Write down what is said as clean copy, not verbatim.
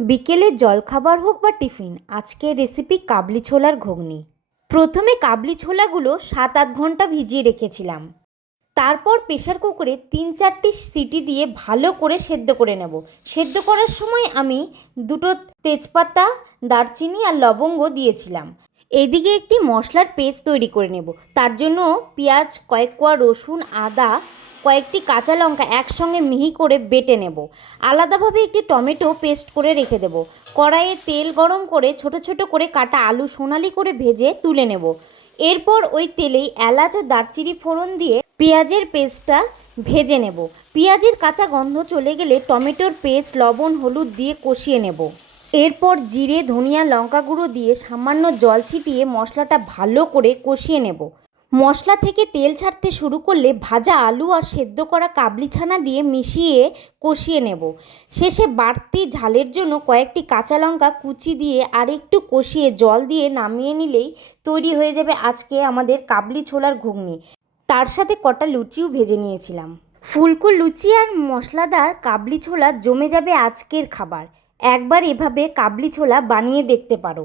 বিকেলের জলখাবার হোক বা টিফিন, আজকের রেসিপি কাবলি ছোলার ঘুগনি। প্রথমে কাবলি ছোলাগুলো 7-8 ঘন্টা ভিজিয়ে রেখেছিলাম। তারপর প্রেসার কুকারে 3-4টি সিটি দিয়ে ভালো করে সেদ্ধ করে নেব। সেদ্ধ করার সময় আমি 2টো তেজপাতা, দারচিনি আর লবঙ্গ দিয়েছিলাম। এদিকে একটি মশলার পেস্ট তৈরি করে নেব। তার জন্য পেঁয়াজ, কয়েক কোয়া রসুন, আদা, কয়েকটি কাঁচা লঙ্কা একসঙ্গে মিহি করে বেটে নেব। আলাদাভাবে একটি টমেটো পেস্ট করে রেখে দেব। কড়াইয়ে তেল গরম করে ছোট ছোট করে কাটা আলু সোনালি করে ভেজে তুলে নেব। এরপর ওই তেলেই এলাচ ও দারচিনি ফোড়ন দিয়ে পেঁয়াজের পেস্টটা ভেজে নেব। পেঁয়াজের কাঁচা গন্ধ চলে গেলে টমেটোর পেস্ট, লবণ, হলুদ দিয়ে কষিয়ে নেব। এরপর জিরে, ধনিয়া, লঙ্কা গুঁড়ো দিয়ে সামান্য জল ছিটিয়ে মশলাটা ভালো করে কষিয়ে নেব। মশলা থেকে তেল ছাড়তে শুরু করলে ভাজা আলু আর সেদ্ধ করা কাবলি ছানা দিয়ে মিশিয়ে কষিয়ে নেব। শেষে বাড়তি ঝালের জন্য কয়েকটি কাঁচা লঙ্কা কুচি দিয়ে আর একটু কষিয়ে জল দিয়ে নামিয়ে নিলেই তৈরি হয়ে যাবে আজকে আমাদের কাবলি ছোলার ঘুগনি। তার সাথে কটা লুচিও ভেজে নিয়েছিলাম। ফুলকো লুচি আর মশলাদার কাবলি ছোলা জমে যাবে আজকের খাবার। একবার এভাবে কাবলি ছোলা বানিয়ে দেখতে পারো।